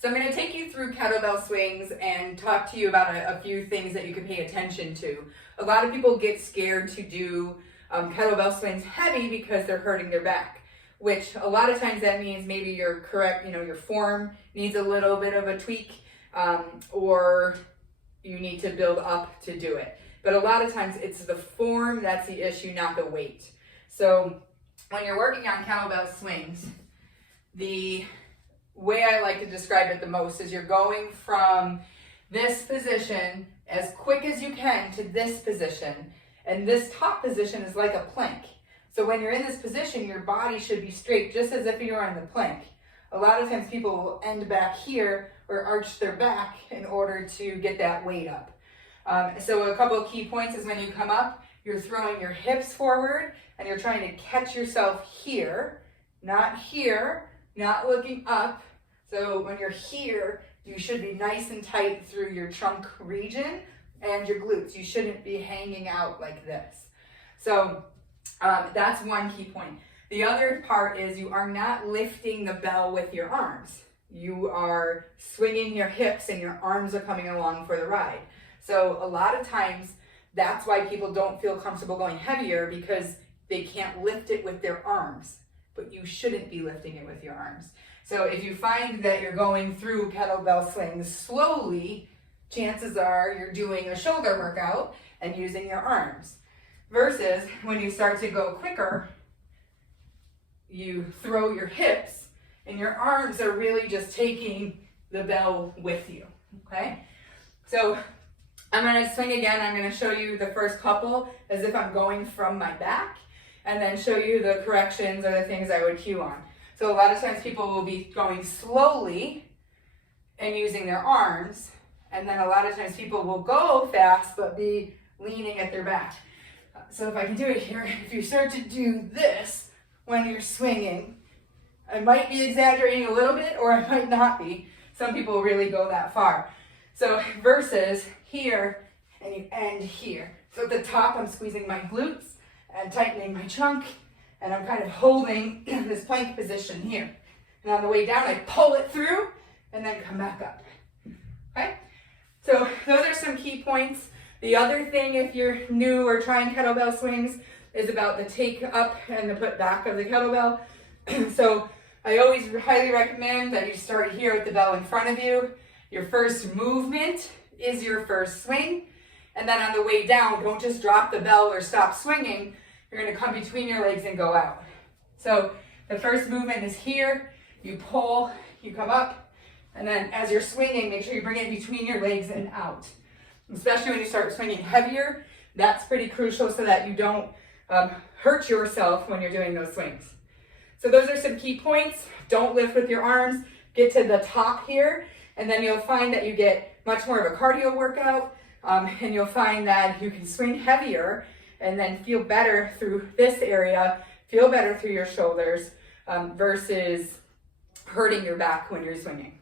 So I'm going to take you through kettlebell swings and talk to you about a few things that you can pay attention to. A lot of people get scared to do kettlebell swings heavy because they're hurting their back, which a lot of times that means maybe your your form needs a little bit of a tweak, or you need to build up to do it. But a lot of times it's the form that's the issue, not the weight. So when you're working on kettlebell swings, the way I like to describe it the most is you're going from this position as quick as you can to this position, and this top position is like a plank. So when you're in this position, your body should be straight, just as if you were on the plank. A lot of times people will end back here or arch their back in order to get that weight up. So a couple of key points is when you come up, you're throwing your hips forward and you're trying to catch yourself here, not looking up. So when you're here, you should be nice and tight through your trunk region and your glutes. You shouldn't be hanging out like this. So that's one key point. The other part is you are not lifting the bell with your arms. You are swinging your hips and your arms are coming along for the ride. So a lot of times that's why people don't feel comfortable going heavier, because they can't lift it with their arms, but you shouldn't be lifting it with your arms. So if you find that you're going through kettlebell swings slowly, chances are you're doing a shoulder workout and using your arms. Versus when you start to go quicker, you throw your hips and your arms are really just taking the bell with you, okay? So I'm gonna swing again. I'm gonna show you the first couple as if I'm going from my back, and then show you the corrections or the things I would cue on. So a lot of times people will be going slowly and using their arms, and then a lot of times people will go fast but be leaning at their back. So if I can do it here, if you start to do this when you're swinging, I might be exaggerating a little bit or I might not be. Some people really go that far. So versus here and you end here. So at the top, I'm squeezing my glutes and tightening my trunk, and I'm kind of holding this plank position here. And on the way down, I pull it through and then come back up. Okay? So those are some key points. The other thing, if you're new or trying kettlebell swings, is about the take up and the put back of the kettlebell. So I always highly recommend that you start here with the bell in front of you. Your first movement is your first swing. And then on the way down, don't just drop the bell or stop swinging. You're going to come between your legs and go out. So the first movement is here. You pull, you come up, and then as you're swinging, make sure you bring it between your legs and out. Especially when you start swinging heavier, that's pretty crucial so that you don't hurt yourself when you're doing those swings. So those are some key points. Don't lift with your arms. Get to the top here, and then you'll find that you get much more of a cardio workout, and you'll find that you can swing heavier and then feel better through this area, feel better through your shoulders, versus hurting your back when you're swinging.